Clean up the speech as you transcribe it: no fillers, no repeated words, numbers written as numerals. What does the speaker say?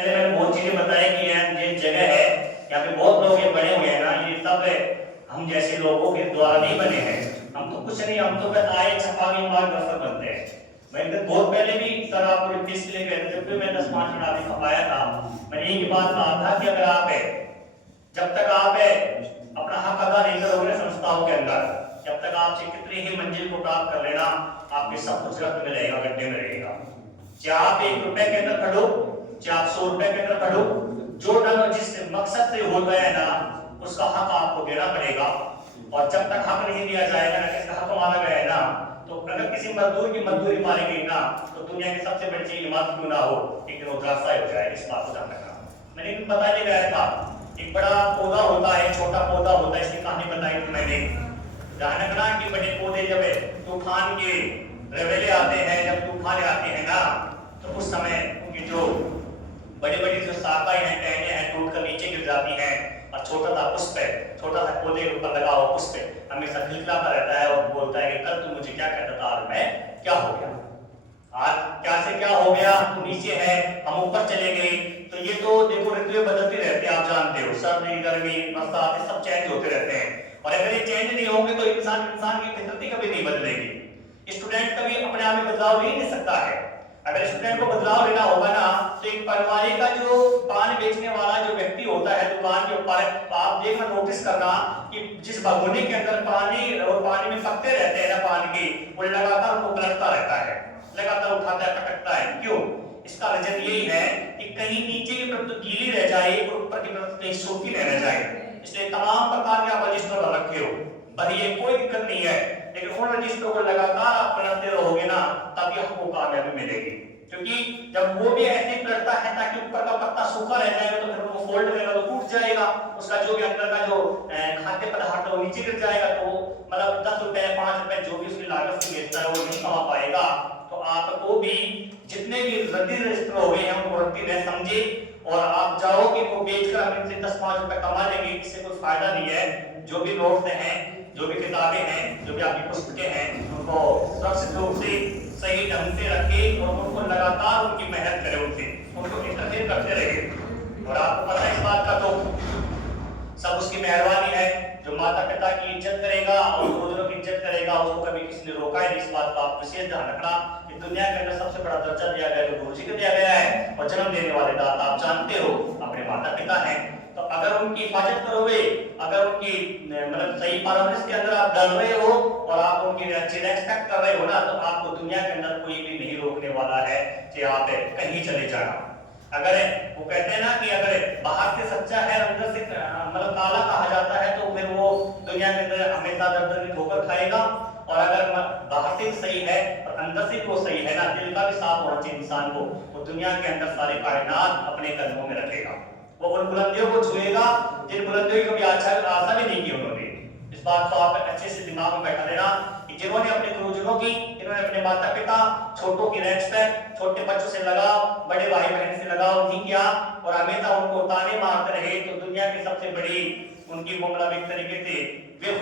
पहले मैंने बहुत चीजें बताई कि ये जगह है, यहाँ पे बहुत लोग ये बने हुए हैं ना, ये सब हम जैसे लोगों के द्वारा नहीं बने हैं। हम तो कुछ नहीं, हम तो बस आए छपावी मार्गदर्शक बनते हैं। मैंने बहुत पहले भी सर आपको रिक्वेस्ट के लिए कहते थे, जब भी मैं 10 मार्च में खपाया था, मैंने एक बात कहा था कि अगर आप है, जब तक आप है अपना हक अदा नहीं करोगे संस्थाओं के अंदर, जब तक आपसे कितनी ही मंजिल को प्राप्त कर लेना, आपके सब कुछ रक्त में रहेगा, गड्ढे में रहेगा। चाहे आप 1 रुपए के अंदर खड़ो, चाहे आप 100 रुपए के अंदर खड़ो, जो डर जिस मकसद से हो गया है ना, उसका हक आपको देना पड़ेगा। और जब तक हक नहीं दिया जाएगा ना, किसका हक मारा गया है ना, तो अगर किसी मजदूर की मजदूरी मारी गई ना, तो दुनिया की सबसे बड़ी चीज इमारत क्यों ना हो, एक दिन वो धराशायी हो जाए। इस बात को ध्यान रखना। मैंने एक बताने गया था, एक बड़ा पौधा होता है, छोटा पौधा होता है, इसकी कहानी बताई थी मैंने। ध्यान रखना कि बड़े पौधे जब तूफान के रवेले आते हैं, जब तूफान आते हैं ना, तो उस समय उनकी जो बड़ी बड़ी जो शाखाएं हैं, टहनियां हैं, टूट कर नीचे गिर जाती हैं, और छोटा सा पुष्प है, छोटा सा पौधे के ऊपर लगा हुआ पुष्प हमेशा खिलखिलाता रहता है और बोलता है कि कल तू मुझे क्या कहता था, आज मैं क्या हो गया, आज क्या से क्या हो गया, तू नीचे है, हम ऊपर चले गए। तो ये तो देखो ऋतुएं बदलती रहती है, आप जानते हो, सर्दी गर्मी बरसात सब चेंज होते रहते हैं। और अगर ये चेंज नहीं होंगे तो इंसान की फितरत कभी नहीं बदलेगी। स्टूडेंट कभी अपने आप में बदलाव नहीं ले सकता है। अगर स्टूडेंट को बदलाव लेना होगा ना, तो एक पटवारी का जो पान बेचने वाला जो व्यक्ति होता है दुकान के ऊपर, तो आप देखना, नोटिस करना कि जिस भगोनी के अंदर पानी और पानी में पत्ते रहते हैं ना पान के, वो लगातार उनको पलटता रहता है, लगातार उठाता है, पटकता है। क्यों? इसका रीजन यही है कि कहीं नीचे की परत गीली रह जाए और ऊपर की परत कहीं सूखी रह जाए। इसलिए तमाम प्रकार के आप रजिस्टर रखे हो, भरिए, कोई दिक्कत नहीं है, लेकिन उन रजिस्टरों को लगातार आप पलटते रहोगे ना, तभी आपको कामयाबी मिलेगी। क्योंकि जब वो भी ऐसे पलटता है ताकि ऊपर का पत्ता सूखा रह जाएगा, तो फिर वो फोल्ड करेगा तो टूट जाएगा, उसका जो भी अंदर का जो खाद्य पदार्थ है वो नीचे गिर जाएगा। तो मतलब 10 रुपए 5 रुपए जो भी उसकी लागत से बेचता है वो नहीं कमा पाएगा। तो आपको भी जितने भी रद्दी रजिस्टर हो गए हैं उनको रद्दी न समझे, और आप जाओगे वो बेचकर हम इनसे 10-5 रुपए कमा लेंगे, इससे कोई फायदा नहीं है। जो भी नोट्स हैं, जो भी किताबें हैं, जो भी आपकी पुस्तकें हैं, उनको सुरक्षित रूप से सही ढंग से रखें और उनको लगातार उनकी मेहनत करें, उनको इंटरफेयर करते रहें। और आपको पता है इस बात का, तो सब उसकी मेहरबानी है। जो माता पिता की इज्जत करेगा और गुरुजनों की इज्जत करेगा, उसको कभी किसी ने रोका है। इस बात का आप विशेष ध्यान रखना कि दुनिया के अंदर सबसे बड़ा दर्जा दिया गया है गुरु जी को दिया गया है, और जन्म देने वाले दाता आप जानते हो अपने माता पिता हैं। तो अगर उनकी हिफाजत करोगे, अगर उनकी मतलब सही परवरिश के अंदर आप डल रहे हो और आप उनकी अच्छी रेस्पेक्ट कर रहे हो ना, तो आपको दुनिया के अंदर कोई भी नहीं रोकने वाला है कि आप कहीं चले जाना। अगर वो कहते हैं ना कि अगर बाहर से सच्चा है अंदर से मतलब काला कहा जाता है, तो फिर वो दुनिया के अंदर हमेशा दर्द की ठोकर खाएगा। और अगर बाहर से सही है और अंदर से वो सही है ना, दिल का भी साफ होना चाहिए इंसान को, वो दुनिया के अंदर सारे कायनात अपने कदमों में रखेगा। वो उन बुलंदियों को छुएगा जिन बुलंदियों की कभी आशा भी नहीं की उन्होंने। इस बात को आप अच्छे से दिमाग में बैठा लेना कि जिन्होंने अपने गुरुजनों की, जिन्होंने अपने माता पिता, छोटों की रेस्पेक्ट, छोटे बच्चों से लगाव, बड़े भाई बहन से लगाव नहीं किया और हमेशा उनको ताने मारते रहे, तो दुनिया की सबसे बड़ी उनकी मतलब एक तरीके से वे